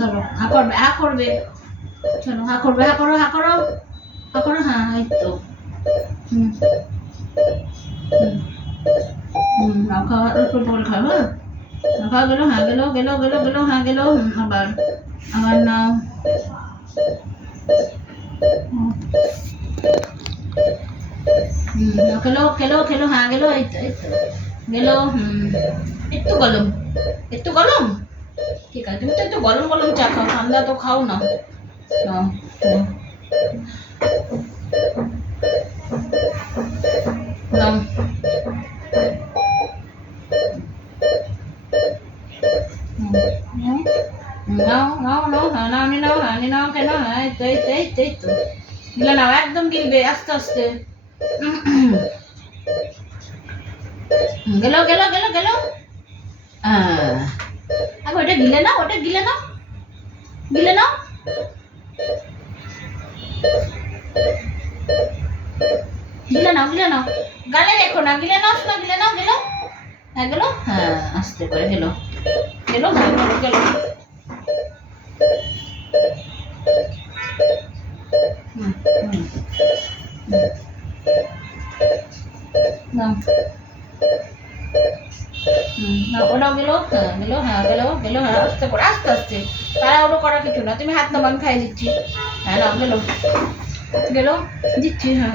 ধরো হা করবে, হা করবে, চলো হা করবে, হা করো, হা করো, হা করো, হ্যাঁ এই তো। হুম হুম নাও খাওয়া, অল্প করে খাও, হ্যাঁ খাওয়া গেলো, হ্যাঁ গেলো গেলো গেলো গেলো, হ্যাঁ গেলো, আবার আবার নাও। খেলো খেলো খেলো, হ্যাঁ গেলো, এই তো এই তো গেলো। একটু গরম, একটু গরম, ঠিক আছে, তুমি তো একটু গরম গরম চা খাও, ঠান্ডা তো খাও না। নাও নাও নাও নাও নাও, হ্যাঁ নাও নি নাও, হ্যাঁ নি নাও, কেন, হ্যাঁ এই তো এই তো এই তো এই তো গিলে নাও, একদম গিলবে আস্তে আস্তে। গেলো গেলো গেলো গেলো, আগে ওটা গিলে নাও, ওটা গিলে নাও, গিলে নাও, গিলে নাও, গিলে নাও, গালে রেখো না, গিলে নাও, শোনা গিলে নাও, গেলো, হ্যাঁ গেলো, হ্যাঁ আস্তে করে গেলো, গেলো, হ্যাঁ গেলো গেলো। নাও ওটাও গেলো, হ্যাঁ গেলো, হ্যাঁ গেলো গেলো, হ্যাঁ আস্তে করে, আস্তে আস্তে, তাড়াহুড়ো করা কিছু না, তুমি হাত নাও, আমি খাই দিচ্ছি, হ্যাঁ নাও গেলো গেলো, দিচ্ছি, হ্যাঁ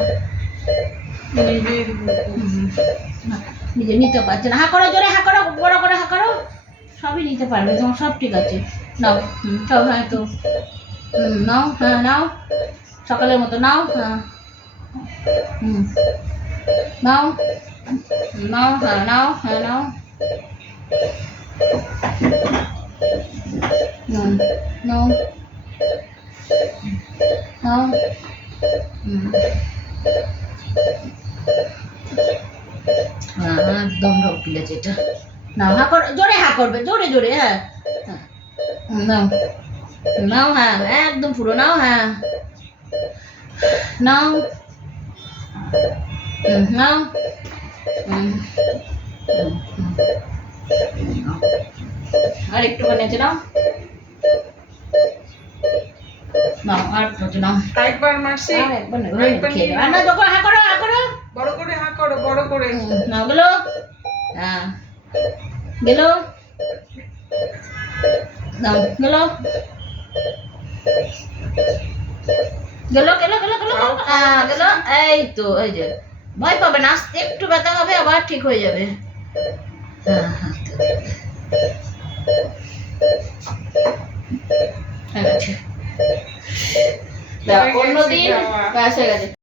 নিজে নিতে পারছে না, হা করো জোরে, হা করো, বড় করে হা করো, সবই নিতে পারবে তোমার, সব ঠিক আছে, নাও সব, হ্যাঁ তো নাও, হ্যাঁ নাও, সকালের মতো নাও, হ্যাঁ নাও নাও, হ্যাঁ নাও, হ্যাঁ নাও, নাও নাও, হ্যাঁ একদম ঢোক গিলেছে এটা, নাও হা করো জোরে, হা করবে জোরে জোরে, হ্যাঁ নাও নাও, হ্যাঁ একদম পুরো নাও, হ্যাঁ নাও নাও, আর একটু বানিয়েছে নাও, নাও আর একটু নাও, আরেকবার মারছি, একবার খেয়ে দাও, না যখন হা করো, হা করো, বড় করে হা করো, বড় করে, নাও গেলো, হ্যাঁ গেলো, নাও গেলো গেলো গেলো গেলো গেলো, গেলো, এই তো, এই যে ভয় পাবে না, আস্তে একটু ব্যথা হবে, আবার ঠিক হয়ে যাবে, হ্যাঁ হ্যাঁ ঠিক আছে, অন্যদিন ব্যাস হয়ে গেছে।